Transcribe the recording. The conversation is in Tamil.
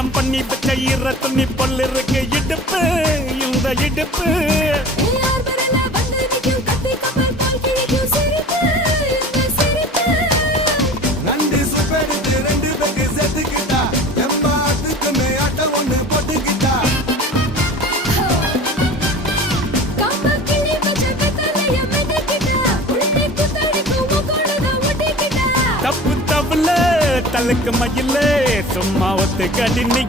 ஈரம் பண்ணி வச்ச ஈர துணி பொல் இருக்கு இடுப்பு இந்த இடுப்பு நன்றி சுப்பெடுத்து 2 பேருக்கு செத்துக்கிட்டா எம்மாத்துக்குமே ஆட்டம் ஒண்ணு போட்டுக்கிட்டா தப்பு தப்புல தலுக்கு மயிலே சும்மா ஒத்து கடி நீ